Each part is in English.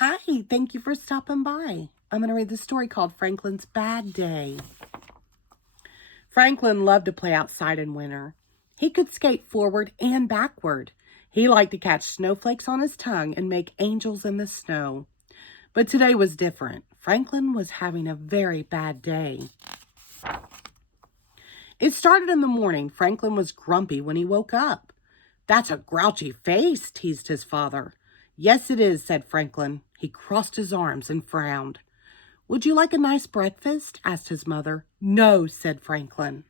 Hi, thank you for stopping by. I'm going to read the story called Franklin's Bad Day. Franklin loved to play outside in winter. He could skate forward and backward. He liked to catch snowflakes on his tongue and make angels in the snow. But today was different. Franklin was having a very bad day. It started in the morning. Franklin was grumpy when he woke up. "That's a grouchy face," teased his father. "Yes, it is," said Franklin. He crossed his arms and frowned. "Would you like a nice breakfast?" asked his mother. "No," said Franklin.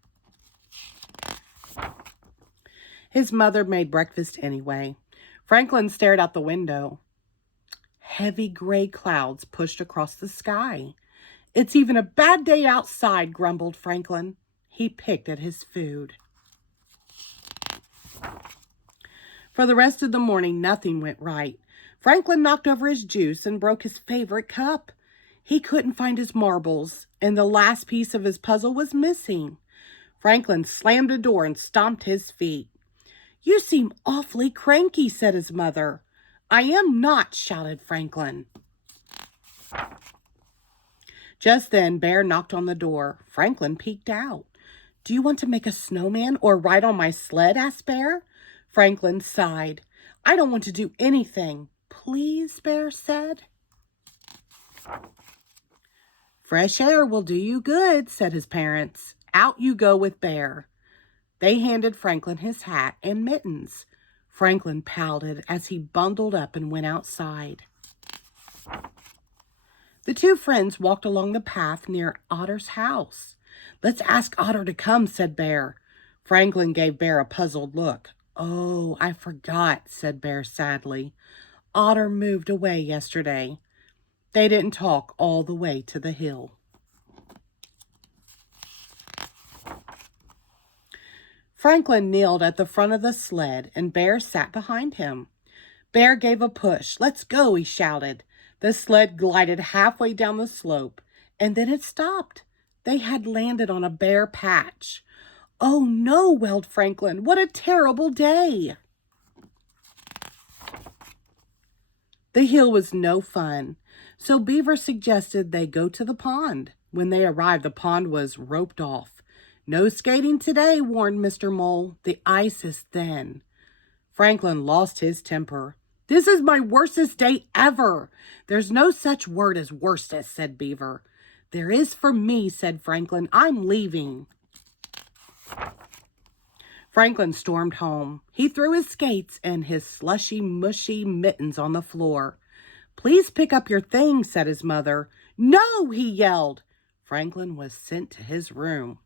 His mother made breakfast anyway. Franklin stared out the window. Heavy gray clouds pushed across the sky. "It's even a bad day outside," grumbled Franklin. He picked at his food. For the rest of the morning, nothing went right. Franklin knocked over his juice and broke his favorite cup. He couldn't find his marbles, and the last piece of his puzzle was missing. Franklin slammed the door and stomped his feet. "You seem awfully cranky," said his mother. "I am not," shouted Franklin. Just then, Bear knocked on the door. Franklin peeked out. "Do you want to make a snowman or ride on my sled?" asked Bear. Franklin sighed. "I don't want to do anything." "Please," Bear said. "Fresh air will do you good," said his parents. "Out you go with Bear." They handed Franklin his hat and mittens. Franklin pouted as he bundled up and went outside. The two friends walked along the path near Otter's house. "Let's ask Otter to come," said Bear. Franklin gave Bear a puzzled look. "Oh, I forgot," said Bear sadly. "Otter moved away yesterday." They didn't talk all the way to the hill. Franklin kneeled at the front of the sled, and Bear sat behind him. Bear gave a push. "Let's go," he shouted. The sled glided halfway down the slope, and then it stopped. They had landed on a bare patch. "Oh no," wailed Franklin. "What a terrible day." The hill was no fun, so Beaver suggested they go to the pond. When they arrived, the pond was roped off. "No skating today," warned Mr. Mole. "The ice is thin." Franklin lost his temper. "This is my worstest day ever." "There's no such word as worstest," said Beaver. "There is for me," said Franklin. "I'm leaving." Franklin stormed home. He threw his skates and his slushy, mushy mittens on the floor. "Please pick up your things," said his mother. "No," he yelled. Franklin was sent to his room.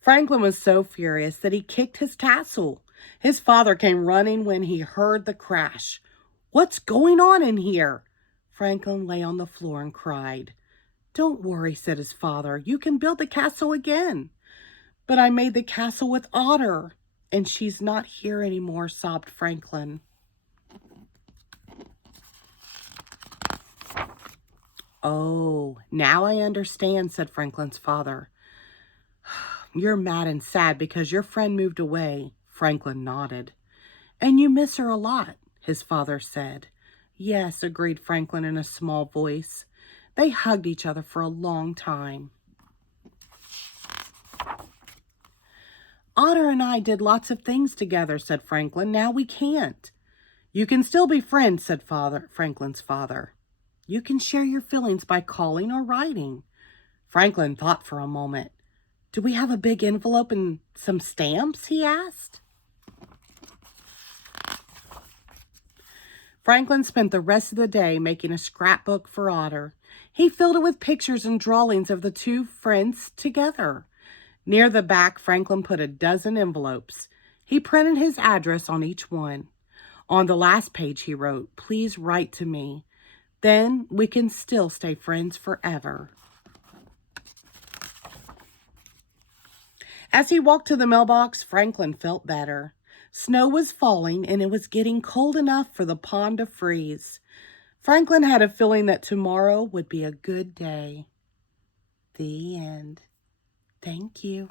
Franklin was so furious that he kicked his castle. His father came running when he heard the crash. "What's going on in here?" Franklin lay on the floor and cried. "Don't worry," said his father. "You can build the castle again." "But I made the castle with Otter, and she's not here anymore," sobbed Franklin. "Oh, now I understand," said Franklin's father. "You're mad and sad because your friend moved away." Franklin nodded. "And you miss her a lot," his father said. "Yes," agreed Franklin in a small voice. They hugged each other for a long time. "Otter and I did lots of things together," said Franklin. "Now we can't." "You can still be friends," said Franklin's father. "You can share your feelings by calling or writing." Franklin thought for a moment. "Do we have a big envelope and some stamps?" he asked. Franklin spent the rest of the day making a scrapbook for Otter. He filled it with pictures and drawings of the two friends together. Near the back, Franklin put a dozen envelopes. He printed his address on each one. On the last page, he wrote, "Please write to me. Then we can still stay friends forever." As he walked to the mailbox, Franklin felt better. Snow was falling, and it was getting cold enough for the pond to freeze. Franklin had a feeling that tomorrow would be a good day. The end. Thank you.